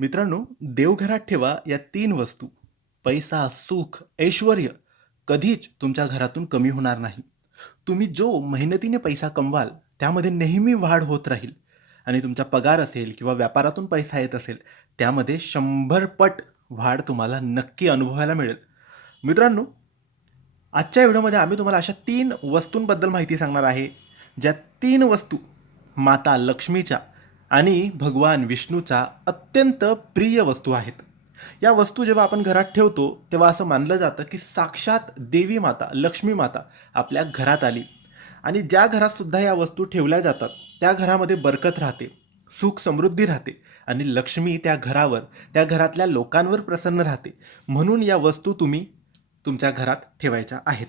मित्रांनो देवघरात ठेवा या तीन वस्तू. पैसा सुख ऐश्वर कधीच तुमच्या घरातून कमी होणार नाही. तुम्ही जो मेहनतीने पैसा कमवाल त्यामध्ये नेहमी वाढ होत राहील. आणि तुमचा पगार असेल किंवा व्यापारातून पैसा येत असेल त्यामध्ये शंभर पट वाढ तुम्हाला नक्की अनुभवायला मिळेल. मित्रांनो आजच्या व्हिडिओमध्ये आम्ही तुम्हाला अशा तीन वस्तूंबद्दल माहिती सांगणार आहे. ज्या तीन वस्तू माता लक्ष्मीच्या आणि भगवान विष्णूचा अत्यंत प्रिय वस्तू आहेत. या वस्तू जेव्हा आपण घरात ठेवतो तेव्हा असं मानलं जातं की साक्षात देवी माता लक्ष्मी माता आपल्या घरात आली. आणि ज्या घरात सुद्धा या वस्तू ठेवल्या जातात त्या घरामध्ये बरकत राहते सुख समृद्धी राहते आणि लक्ष्मी त्या घरावर त्या घरातल्या लोकांवर प्रसन्न राहते. म्हणून या वस्तू तुम्ही तुमच्या घरात ठेवायच्या आहेत.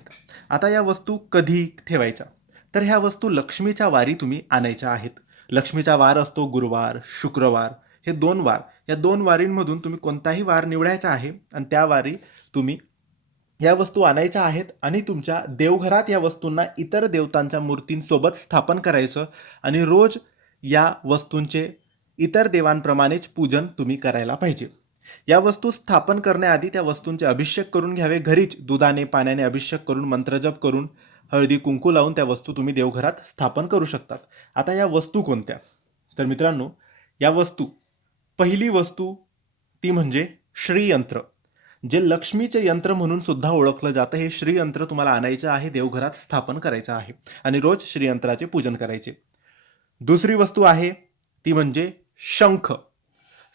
आता या वस्तू कधी ठेवायच्या? तर ह्या वस्तू लक्ष्मीच्या वारी तुम्ही आणायच्या आहेत. लक्ष्मीचा वार असतो गुरुवार शुक्रवार हे दोन वार. या दोन वारींमधून तुम्ही कोणताही वार निवडायचा आहे आणि त्या वारी तुम्ही या वस्तू आणायच्या आहेत आणि तुमच्या देवघरात या वस्तूंना इतर देवतांच्या मूर्तींसोबत स्थापन करायचं आणि रोज या वस्तूंचे इतर देवांप्रमाणेच पूजन तुम्ही करायला पाहिजे. या वस्तू स्थापन करण्याआधी त्या वस्तूंचे अभिषेक करून घ्यावे. घरीच दुधाने पाण्याने अभिषेक करून मंत्रजप करून हळदी कुंकू लावून त्या वस्तू तुम्ही देवघरात स्थापन करू शकतात. आता या वस्तू कोणत्या? तर मित्रांनो या वस्तू पहिली वस्तू ती म्हणजे श्रीयंत्र. जे लक्ष्मीचे यंत्र म्हणून सुद्धा ओळखलं जातं हे श्रीयंत्र तुम्हाला आणायचं आहे देवघरात स्थापन करायचं आहे आणि रोज श्रीयंत्राचे पूजन करायचे. दुसरी वस्तू आहे ती म्हणजे शंख.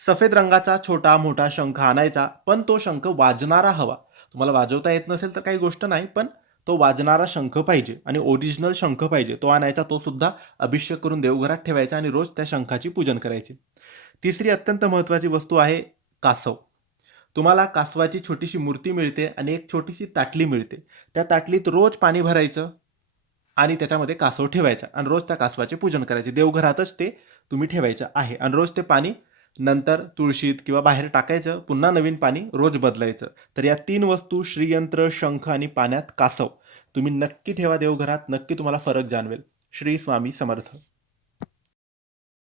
सफेद रंगाचा छोटा मोठा शंख आणायचा पण तो शंख वाजणारा हवा. तुम्हाला वाजवता येत नसेल तर काही गोष्ट नाही पण तो वाजणारा शंख पाहिजे आणि ओरिजिनल शंख पाहिजे तो आणायचा तो सुद्धा अभिषेक करून देवघरात ठेवायचा आणि रोज त्या शंखाची पूजन करायचे. तिसरी अत्यंत महत्त्वाची वस्तू आहे कासव. तुम्हाला कासवाची छोटीशी मूर्ती मिळते आणि एक छोटीशी ताटली मिळते. त्या ताटलीत रोज पाणी भरायचं आणि त्याच्यामध्ये कासव ठेवायचा आणि रोज त्या कासवाचे पूजन करायचे. देवघरातच ते तुम्ही ठेवायचं आहे आणि रोज ते पाणी नंतर तुळशीत किंवा बाहेर टाकायचं पुन्हा नवीन पाणी रोज बदलायचं. तर या तीन वस्तू श्रीयंत्र शंख आणि पाण्यात कासव. तुम्ही नक्की ठेवा देवघरात नक्की तुम्हाला फरक जाणवेल. श्री स्वामी समर्थ.